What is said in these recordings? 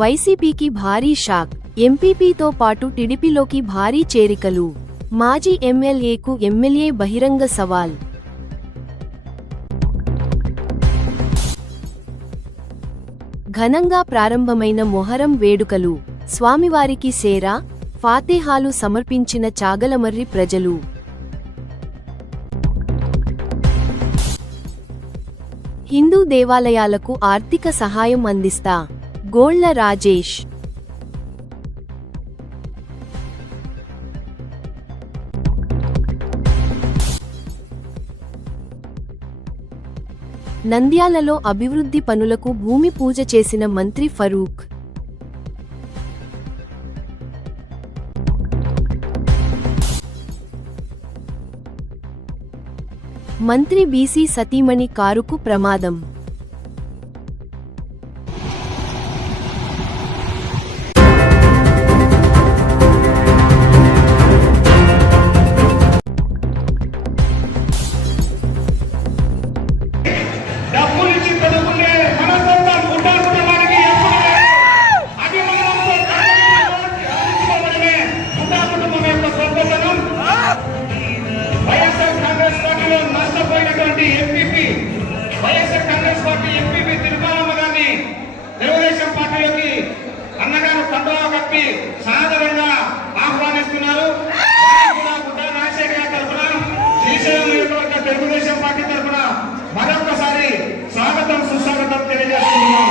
వైసీపీకి భారీ షాక్. ఎంపీపీతో పాటు టీడీపీలోకి భారీ చేరికలు. మాజీ ఎమ్మెల్యేకు ఎమ్మెల్యే బహిరంగ సవాల్. ఘనంగా ప్రారంభమైన మొహరం వేడుకలు. స్వామివారికి సేరా, ఫాతేహాలు సమర్పించిన చాగలమర్రి ప్రజలు. హిందూ దేవాలయాలకు ఆర్థిక సహాయం అందిస్తా గోళ్ల రాజేష్. నంద్యాలలో అభివృద్ధి పనులకు భూమి పూజ చేసిన మంత్రి ఫరూక్. మంత్రి బీసీ సతీమణి కారుకు ప్రమాదం. వైఎస్ఆర్ కాంగ్రెస్ పార్టీ ఎంపీపీ తిరుమలమ్మ గారిని తెలుగుదేశం పార్టీలోకి అన్నగారు కండువా కప్పి సాదరంగా ఆహ్వానిస్తున్నారు. రాజశేఖర గారి తరఫున, శ్రీశైలం నియోజకవర్గ తెలుగుదేశం పార్టీ తరఫున మరొకసారి స్వాగతం సుస్వాగతం తెలియజేస్తున్నాం.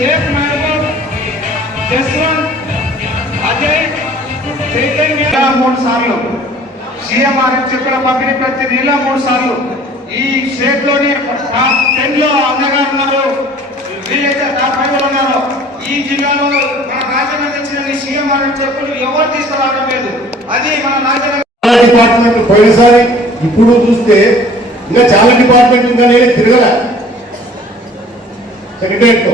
शेख महबूब, जसवंत, अजय, चैतन्य 3 సార్లు సీఎంఆర్ చెప్పిన పంపిణీ ప్రతి నెల 3 సార్లు ఈ స్టేట్ లోని టాప్ 10 లో అన్నగారు ఉన్నారు. వీళ్ళైతే టాప్ 5 లో ఉన్నారు. ఈ జిల్లాలో మన రాజన్న తెచ్చిన సీఎంఆర్ చెప్పులు ఎవరు తీసుకురావడం లేదు. అది మన రాజన్న డిపార్ట్మెంట్ పోయినసారి ఇప్పుడు చూస్తే ఇంకా చాలా డిపార్ట్మెంట్ ఇంకా నేను తిరగల సెక్రటరియట్ లో.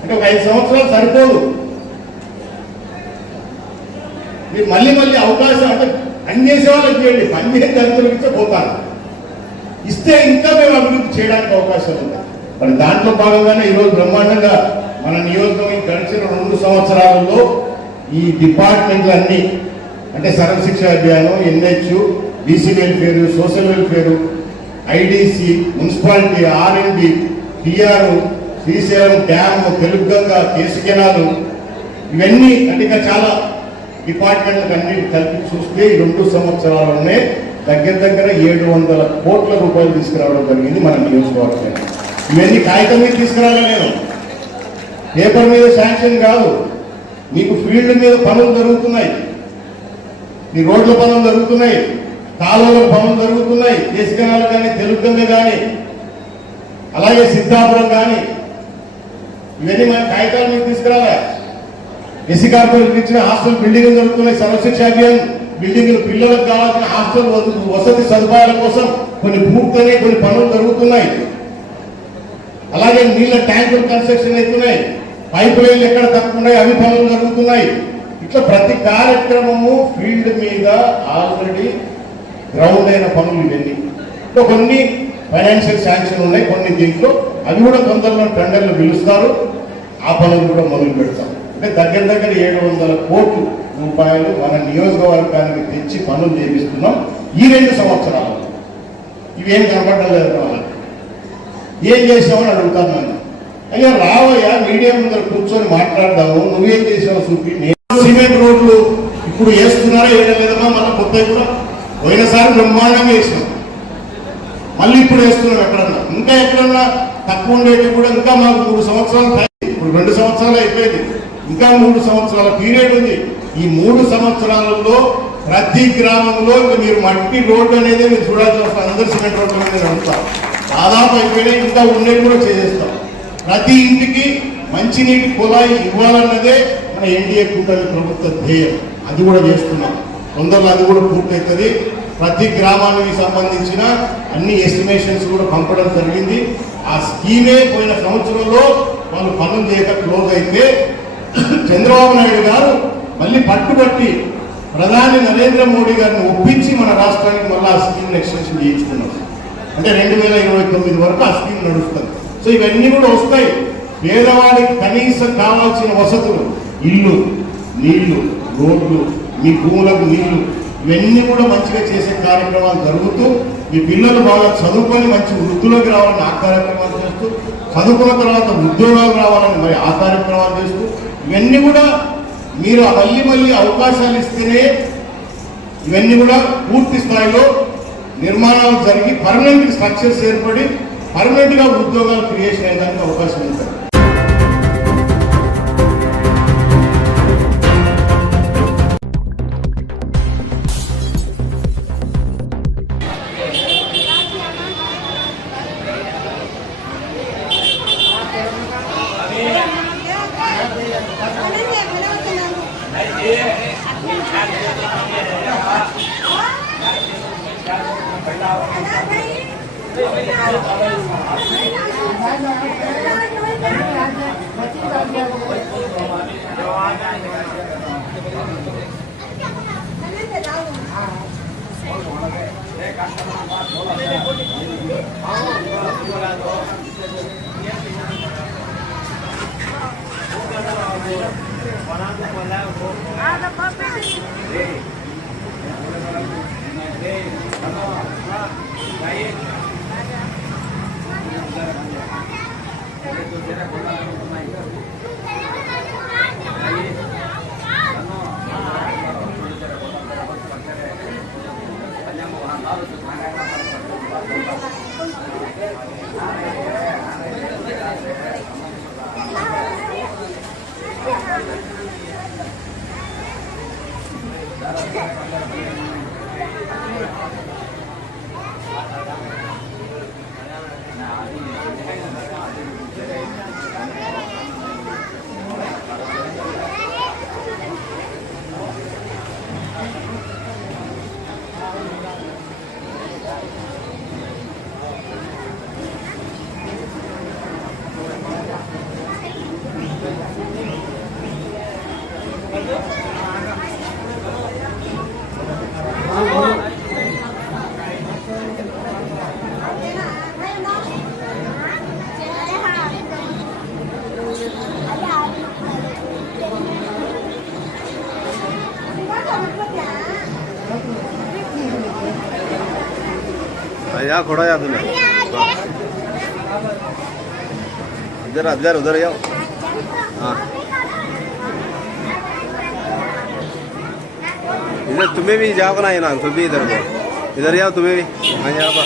అంటే ఒక 5 సంవత్సరాలు సరిపోదు. మీరు మళ్ళీ అవకాశం అంటే పని చేసే వాళ్ళకి చేయండి, పని చేసే దళితులకు ఇస్తే పోతారు. ఇస్తే ఇంకా మేము అభివృద్ధి చేయడానికి అవకాశం ఉంది. మరి దాంట్లో భాగంగానే ఈరోజు బ్రహ్మాండంగా మన నియోజకవర్గం గడిచిన 2 సంవత్సరాలలో ఈ డిపార్ట్మెంట్లన్నీ అంటే సర్వశిక్ష అభియానం, NH, BC welfare, social welfare, IDC, municipality, RMD, TR, Srisailam dam, Telugu Ganga, KC canal, ఇవన్నీ అంటే ఇంకా చాలా డిపార్ట్మెంట్లకు అన్నిటి కలిపి చూస్తే ఈ 2 సంవత్సరాలలోనే దగ్గర 700 కోట్ల రూపాయలు తీసుకురావడం జరిగింది మన నియోజకవర్గం. ఇవన్నీ కాగితం మీద తీసుకురావాలి, నేను పేపర్ మీద శాంక్షన్ కాదు. మీకు ఫీల్డ్ మీద పనులు జరుగుతున్నాయి, మీ రోడ్ల పనులు జరుగుతున్నాయి, కాలువల పనులు జరుగుతున్నాయి, కేసు కెనాలు కానీ, తెలుగుగంగ కానీ, అలాగే సిద్ధాపురం కానీ, ఇవన్నీ మన కాగితాల మీద తీసుకురావాలి. ఎస్సీ కార్పొరేషన్ ఇచ్చిన హాస్టల్ బిల్డింగ్లు జరుగుతున్నాయి. సర్వశిక్ష అభియాన్ బిల్డింగ్లు, పిల్లలకు కావాల్సిన హాస్టల్ వసతి సదుపాయాల కోసం కొన్ని పూర్తయినాయి, కొన్ని పనులు జరుగుతున్నాయి. అలాగే నీళ్ళ ట్యాంకులు కన్స్ట్రక్షన్ అవుతున్నాయి, పైప్ లైన్లు ఎక్కడ తక్కువ అవి పనులు జరుగుతున్నాయి. ఇట్లా ప్రతి కార్యక్రమము ఫీల్డ్ మీద ఆల్రెడీ గ్రౌండ్ అయిన పనులు ఇవన్నీ. కొన్ని ఫైనాన్షియల్ శాంక్షన్ ఉన్నాయి, కొన్ని దీంట్లో అవి కూడా తొందరలో టెండర్లు పిలుస్తారు. ఆ పనులు కూడా మొదలు పెడతాం. అంటే దగ్గర 700 కోట్ల రూపాయలు మన నియోజకవర్గానికి తెచ్చి పనులు చేపిస్తున్నాం ఈ 2 సంవత్సరాలు. ఇవేం కనపడడం లేదు. వాళ్ళకి ఏం చేసామని అడుగుతాను నన్ను. అయ్యా రావయ్యా, మీడియా ముందర కూర్చొని మాట్లాడదాము, నువ్వేం చేసావు చూపి. సిమెంట్ రోడ్లు ఇప్పుడు వేస్తున్నారా వేయడం లేదమ్మా? మన కొత్తవి కూడా పోయినసారి బ్రహ్మాండంగా వేసినాం, మళ్ళీ ఇప్పుడు వేస్తున్నాం. ఎక్కడన్నా ఇంకా ఎక్కడన్నా తక్కువ ఉండేది కూడా ఇంకా మాకు 3 సంవత్సరాలు టైం, ఇప్పుడు 2 సంవత్సరాలు అయిపోయింది, ఇంకా 3 సంవత్సరాల పీరియడ్ ఉంది. ఈ 3 సంవత్సరాలలో ప్రతి గ్రామంలో మీరు మట్టి రోడ్డు అనేది మీరు చూడాల్సిన అవసరం, అందరు సిమెంట్ రోడ్డు మీద నడుస్తాం, దాదాపు అయిపోయినాయి, ఇంకా ఉండేవి కూడా చేసేస్తాం. ప్రతి ఇంటికి మంచినీటి కుళాయి ఇవ్వాలన్నదే మన ఎన్డీఏ కూటమి ప్రభుత్వ ధ్యేయం. అది కూడా చేస్తున్నాం, తొందరలో అది కూడా పూర్తవుతుంది. ప్రతి గ్రామానికి సంబంధించిన అన్ని ఎస్టిమేషన్స్ కూడా పంపడం జరిగింది. ఆ స్కీమే పోయిన సంవత్సరంలో వాళ్ళు పనులు చేయక క్లోజ్ అయితే చంద్రబాబు నాయుడు గారు మళ్ళీ పట్టుబట్టి ప్రధాని నరేంద్ర మోడీ గారిని ఒప్పించి మన రాష్ట్రానికి మళ్ళీ ఆ స్కీమ్ని ఎక్స్టెన్షన్ చేయించుకున్నాం. అంటే 2029 వరకు ఆ స్కీమ్ నడుస్తుంది. సో ఇవన్నీ కూడా వస్తాయి. పేదవాడికి కనీసం కావాల్సిన వసతులు, ఇల్లు, నీళ్లు, రోడ్లు, మీ భూములకు నీళ్లు, ఇవన్నీ కూడా మంచిగా చేసే కార్యక్రమాలు జరుగుతూ, మీ పిల్లలు బాగా చదువుకొని మంచి వృద్ధులకు రావాలని ఆ కార్యక్రమాలు చేస్తూ, చదువుకున్న తర్వాత ఉద్యోగాలు రావాలని మరి ఆ కార్యక్రమాలు చేస్తూ, ఇవన్నీ కూడా మీరు మళ్ళీ అవకాశాలు ఇస్తేనే ఇవన్నీ కూడా పూర్తి స్థాయిలో నిర్మాణాలు జరిగి పర్మనెంట్ స్ట్రక్చర్స్ ఏర్పడి పర్మనెంట్ గా ఉద్యోగాలు క్రియేషన్ అయ్యడానికి అవకాశం ఉంటుంది. यहाँ खड़ा है तुम्हें इधर इधर उधर जाओ। हाँ इधर तुम्हें भी जाओ ना, ना तुम भी इधर जाओ, तुम्हें भी वहाँ जाओ।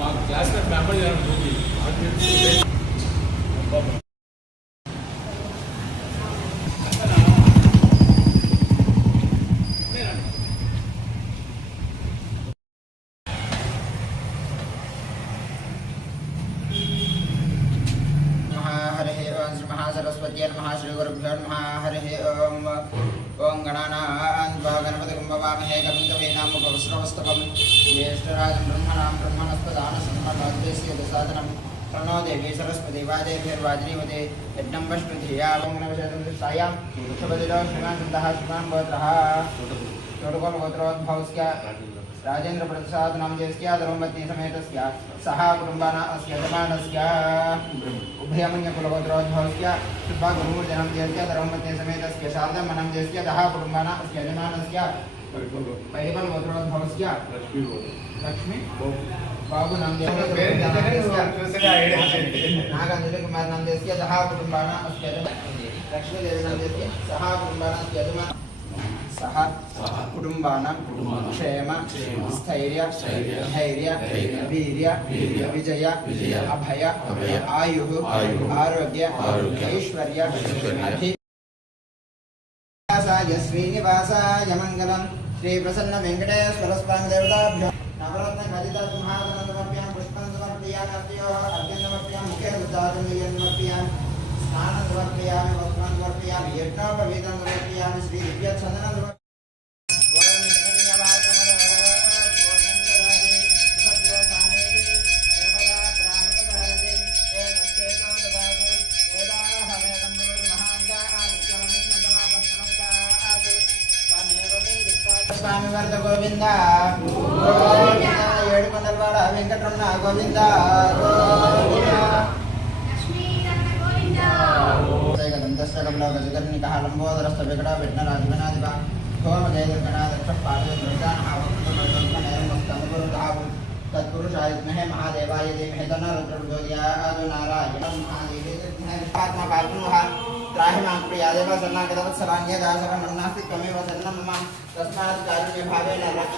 మాకు క్లాస్ మెంబర్ చేయాలి. हरिः ओं श्री महासरस्वती नमः श्री गुरुभ्यो नमः हरिः ओं ओं गणानां गणपतिं भवामहे कविं कवीनामुपवस्त्रवस्तवं ज्येष्ठराजं ब्रह्मणस्पदानशृण्वन्नोद्देश्य दसादनं प्रणो देवी सरस्वती वाजेभिर्वाजनीवते यज्ञं वष्णुधिया वङ्गनवशेषायां शुभदिनो श्रीमान् सन्तः श्रीमान् गोत्रः चोडुकोलगोत्रोद्भवस्य राजेन्द्र प्रसाद नामदेवस्य धर्मपत्नी समेतस्य सह कुटुम्बानास्य यजमानस्य उभयमन्यकुलगोत्रोद्भवस्य शुभगुरुमूर्तिनामदेवस्य धर्मपत्नी समेतस्य शारदामनामदेवस्य सह कुटुम्बानास्य यजमानस्य परिपलगोत्रोद्भवस्य लक्ष्मी बाबू नामदेवस्य नागांजलि कुमार नामदेवस्य सह कुटुम्बानास्य लक्ष्मी देवी नामदेवस्य सह कुटुम्बानास्य यजमान सह कुटुंबानां क्षेम स्थैर्य धैर्य वीर्य विजय अभय आयुः आरोग्य ऐश्वर्य अभिवासाय श्रीनिवासाय मंगलम श्री प्रसन्न वेंकटेश्वर स्वामी देवताभ्यो नवरत्न खचित सिंहासनमप्यां पुष्पं समर्पयामि अस्योः अर्घ्यं समर्पयामि मुखे उद्दातं समर्पयामि स्नानं समर्पयामि वस्त्रं समर्पयामि यज्ञोपवीतं समर्पयामि श्री दिव्यचन्दनं समर्पयामि स्वामी वर्ध गोविंद गोविंद येडुकोंडलवाड वेंकटरमण गोविंद गजकर्णिकः लंबोदरस्थ विकटा विघ्नराजगणाधिपा होम जयगणाध्यक्ष पार्वतीर्गणाध्यक्ष तत्पुरुषाय विद्महे महादेवाय धीमहि तन्नो रुद्रः प्रचोदयात् नारायणं महादेवे विष्णुपात्मा पाल्गुनः त्राहि मां प्रियादेव शरणागतवत्सलान्यदासरमन्नास्ति त्वमेव शरणं मम तस्मात् कारुण्यभावेन रक्ष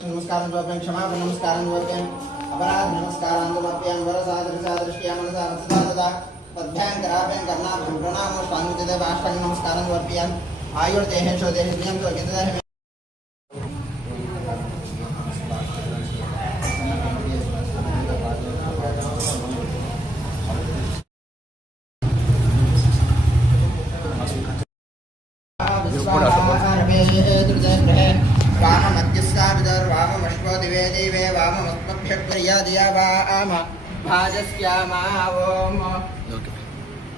नमस्कारं द्वाभ्यां क्षमापण नमस्कारं द्वाभ्यां अपराध नमस्कारं द्वाभ्यां वरसादृशा दृष्ट्या मनसा वत्सदा तदा तद्भ्यां कराभ्यां कर्णाभ्यां प्रणामो स्वामिदेवाष्टांग नमस्कारं द्वाभ्यां आयुर्देहे शोदेहे प्रियं त्वगितदेहे वाममश्वो दिवे दिवे वाममस्मभ्यक्रिया वाम भाजस्यामा ओम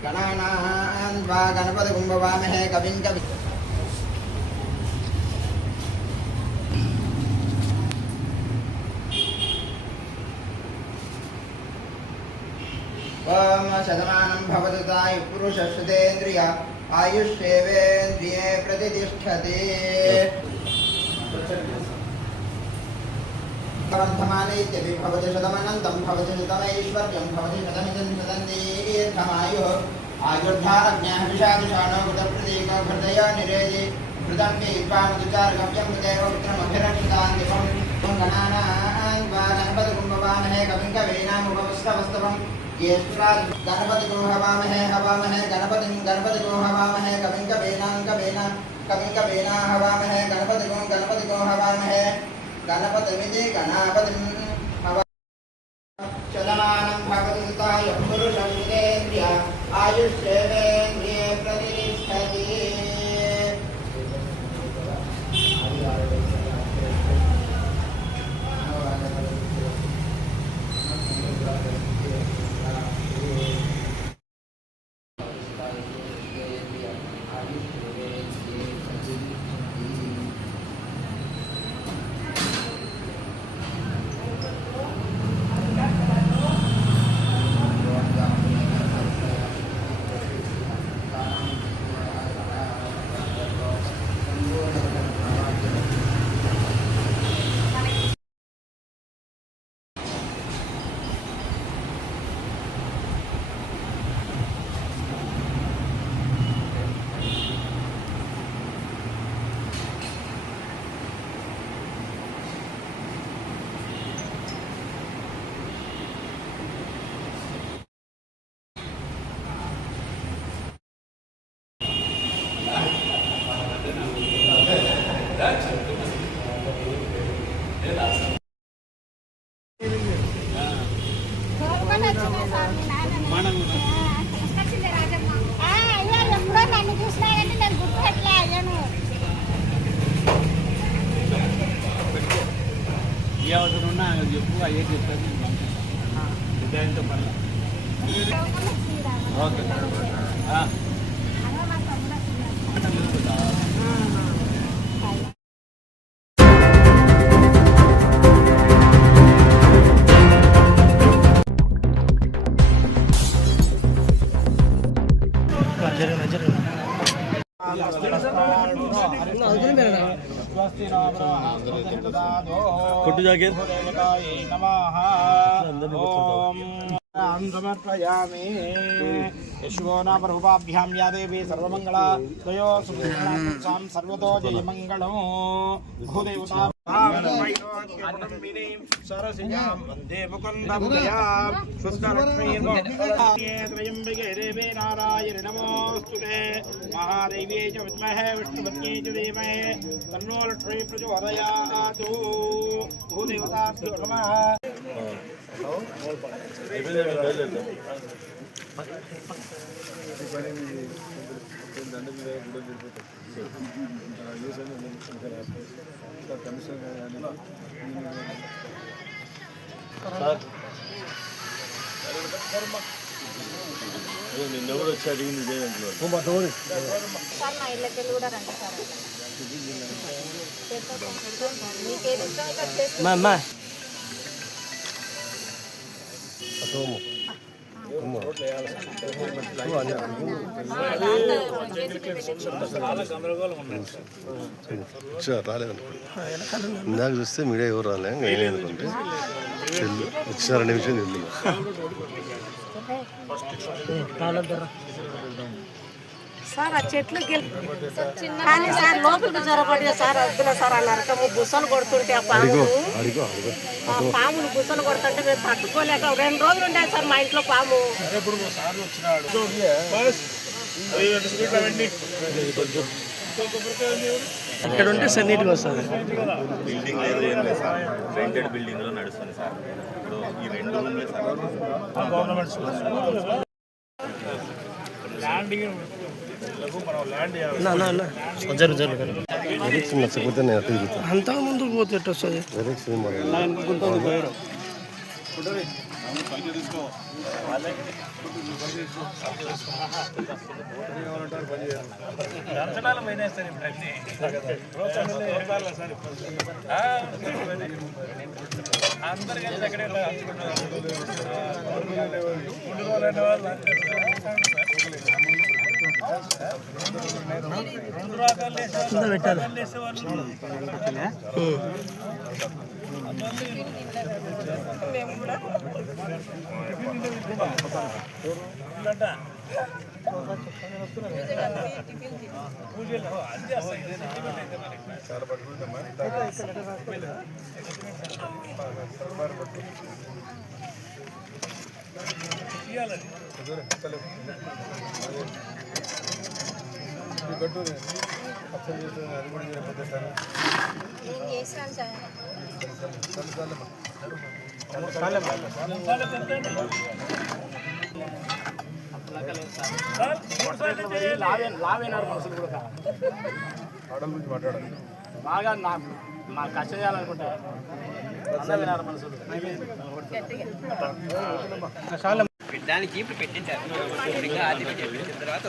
गणानां वा गणपतिं भवामहे कविं कवि ओम शतमानं भवतु ताय पुरुषश्रुतेन्द्रिय आयुष्येवेन्द्रिये प्रतिष्ठते वर्धमाने इत्यपि भवति शतमनन्तं भवति शतमैश्वर्यं भवति शतमिदं शतन्दीर्घमायुः आयुर्धारज्ञः विषादुषाणो कृतप्रतीको हृदय निरेजि हृदं वीर्वामुदुचार्गव्यं देव पुत्रमभिरक्षितान्तिकं गणानां वा गणपतिं भवामहे कविं कवीनामुपवस्त्रवस्तवं ज्येष्ठराज गणपतिं हवामहे गणपतिं हवामहे कविं कवीना हवामहे गणपतिं हवामहे गणपतिमिति गणापतिं शतमानं भवति सुताय पुरुषश्रुतेन्द्रिय आयुष्येवेन्द्रिये प्रतिष्ठति ఎప్పుడో నన్ను చూసినా కానీ నేను గుర్తు ఎట్లా అయ్యాను. ఏ అవసరం ఉన్నా చెప్పు, అయ్యే చెప్తాను. విద్యాయంతో పని ఓకే. కొట్టు జాకేర్ సమర్పయామి. యశోనా ప్రభుభాభ్యాం యా దేవి సర్వమంగళ త్వయో సుఖాం సర్వతో జయమంగళం. భూదేవతా వందే ముకుందముదయాం స్వస్తిర్యంబికే దేవే నారాయణ నమోస్తుతే. మహాదేవ్యై చ విద్మహే విష్ణుపత్న్యై చ ధీమహి తన్నో లక్ష్మీ ప్రచోదయాత్. భూదేవతాభ్యో నమః. నిన్న కూడా వచ్చి అడిగింది సార్ మా ఇళ్ళకెళ్ళి కూడా రండి సార్. మీకేది ఇష్టం అయితే చేసి రాలేదనుకో. ఇందాక చూస్తే మీడియా ఎవరు రాలే, అనుకుంటే వచ్చారనే విషయం తెలియదు. సార్ ఆ చెట్లు కానీ సార్ లోపలికి జ్వరపడి సార్ వద్దులే సార్ అన్నారు. బుసలు కొడుతుంటే ఆ పాములు బుసలు కొడుతుంటే మేము తట్టుకోలేక 2 రోజులు ఉండే సార్ మా ఇంట్లో పాము. ఇక్కడ ఉంటే సన్నీటిగా వస్తుంది. బిల్డింగ్ లేదు, ఏం లేదు సార్. రెంటెడ్ బిల్డింగ్ లో నడుస్తుంది సార్. ఇప్పుడు ఈ 2 రూమ్లే సార్. గవర్నమెంట్ స్కూల్ అంతా ముందుకు పోతే వస్తుంది. బాగా మా కష్ట చేయాలనుకుంటా పెట్టడానికి ఇప్పుడు పెట్టించారు. తర్వాత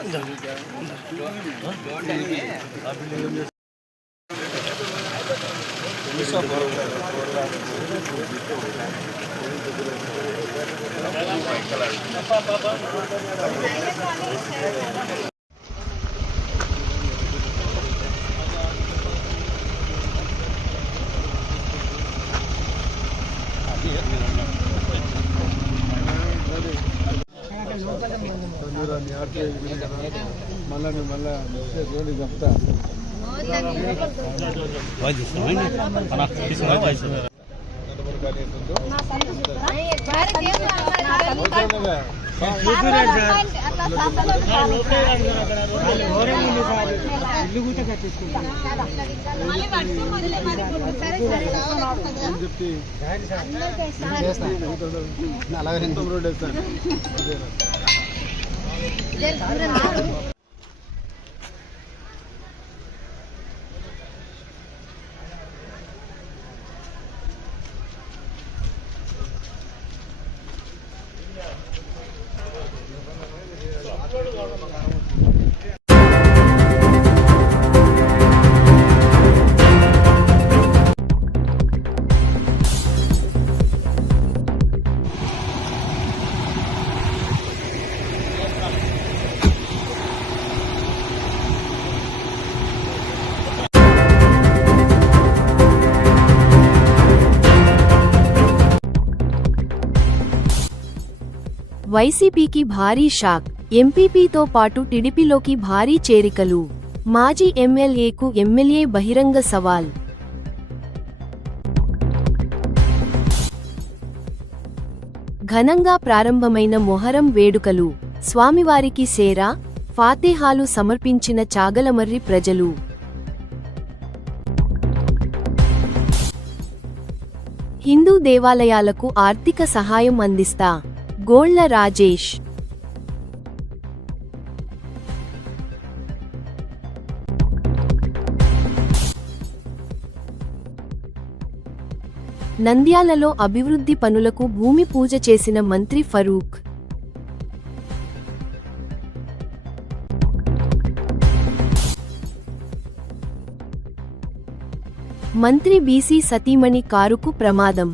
ఇల్లు కూడా కట్టించుకుంటాను అలాగే రోడ్ వేస్తాను. వైసీపీకి భారీ షాక్, ఎంపీపీతో పాటు టీడీపీలోకి భారీ చేరికలు. మాజీ ఎమ్మెల్యేకు ఎమ్మెల్యే బహిరంగ సవాల్. ఘనంగా ప్రారంభమైన మొహరం వేడుకలు. స్వామివారికి సేరా, ఫాతేహాలు సమర్పించిన చాగలమర్రి ప్రజలు. హిందూ దేవాలయాలకు ఆర్థిక సహాయం అందిస్తా గోళ్ల రాజేష్. నంద్యాలలో అభివృద్ధి పనులకు భూమి పూజ చేసిన మంత్రి ఫరూక్. మంత్రి బీసీ సతీమణి కారుకు ప్రమాదం.